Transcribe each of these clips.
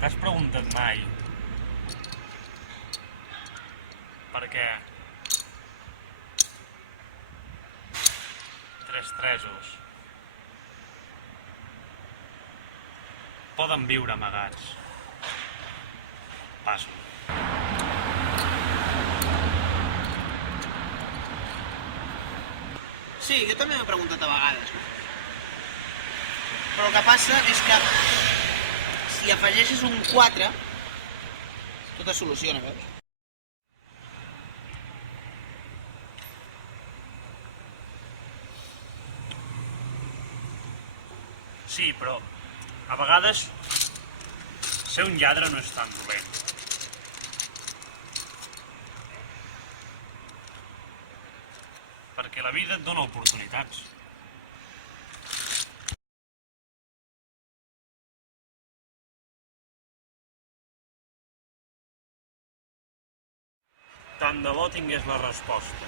T'has preguntat mai per què 3 tresos poden viure amagats? Passo. Sí, jo també m'he preguntat a vegades, no? Però el que passa és que si afegeixes un 4, tot es soluciona, veus? Sí, però a vegades ser un lladre no és tan dolent. Perquè la vida et dona oportunitats. Tant de bo tingués la resposta.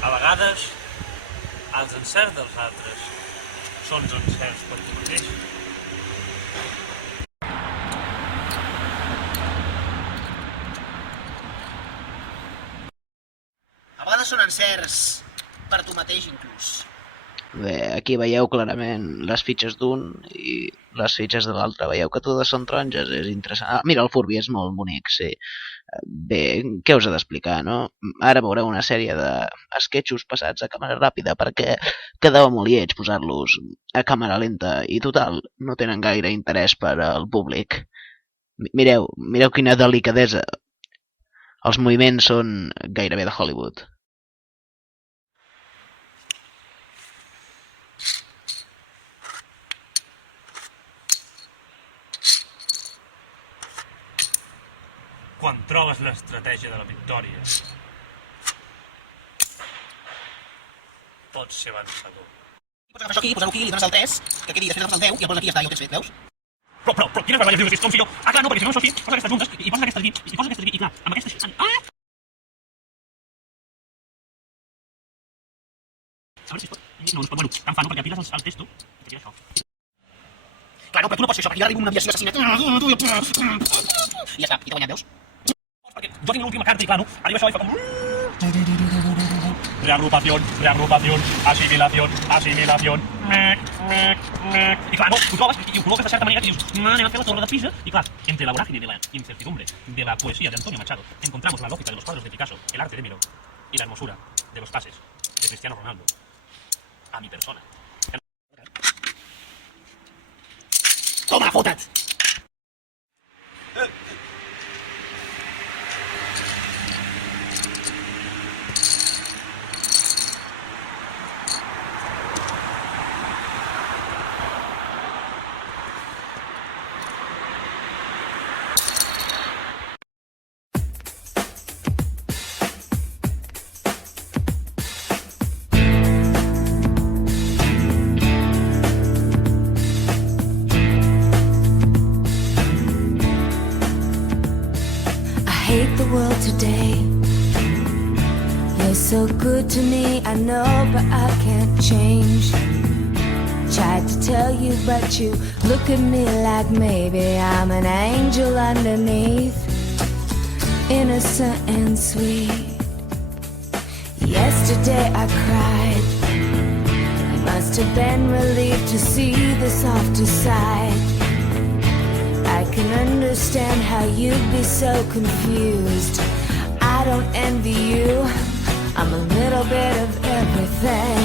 A vegades, els encerts dels altres són encerts per tu mateix. A vegades són encerts per tu mateix, inclús. Bé, aquí veieu clarament les fitxes d'un i les fitxes de l'altre. Veieu que totes són taronges, és interessant. Mira, el Furby és molt bonic, sí. Bé, què us he d'explicar, no? Ara veureu una sèrie de sketchos passats a càmera ràpida perquè quedava molt lleig posar-los a càmera lenta i total, no tenen gaire interès per al públic. Mireu quina delicadesa. Els moviments són gairebé de Hollywood. Quan trobes l'estratègia de la victòria, pots ser vencedor. Pots agafar això aquí, posar-ho aquí, li dones el 3, que quedi, després agafes el 10 i el poses aquí i ja està, ja ho tens fet, veus? Però, quines barballes dius? És com si jo... Ah, clar, no, perquè si no això aquí, poses aquestes juntes, i poses aquestes aquí, i poses aquestes aquí, i clar, amb aquestes... Ah! A veure si es pot... No, no es pot, bueno, tan fa, no, perquè apiles el testo, i te queda això. Clar, no, però tu no pots fer això, perquè jo arribo amb una aviació assassina... I ja està, i t'he guanyat, veus? Perquè jo tinc l'última carta i clar, no? Arriba això i fa com... Reagrupación, asimilación, I clar, no, ho trobes i ho col·loques de certa manera que dius anem a fer la torre de Pisa i clar, entre la vorágine de la incertidumbre de la poesía de Antonio Machado encontramos la lógica de los cuadros de Picasso, el arte de Miró y la hermosura de los pases de Cristiano Ronaldo a mi persona. Toma, fota't! the world today. You're so good to me, I know, but I can't change. Tried to tell you, but you look at me like maybe I'm an angel underneath, innocent and sweet. Yesterday I cried. I must have been relieved to see the softer side. I can understand how you'd be so confused. I don't envy you, I'm a little bit of everything.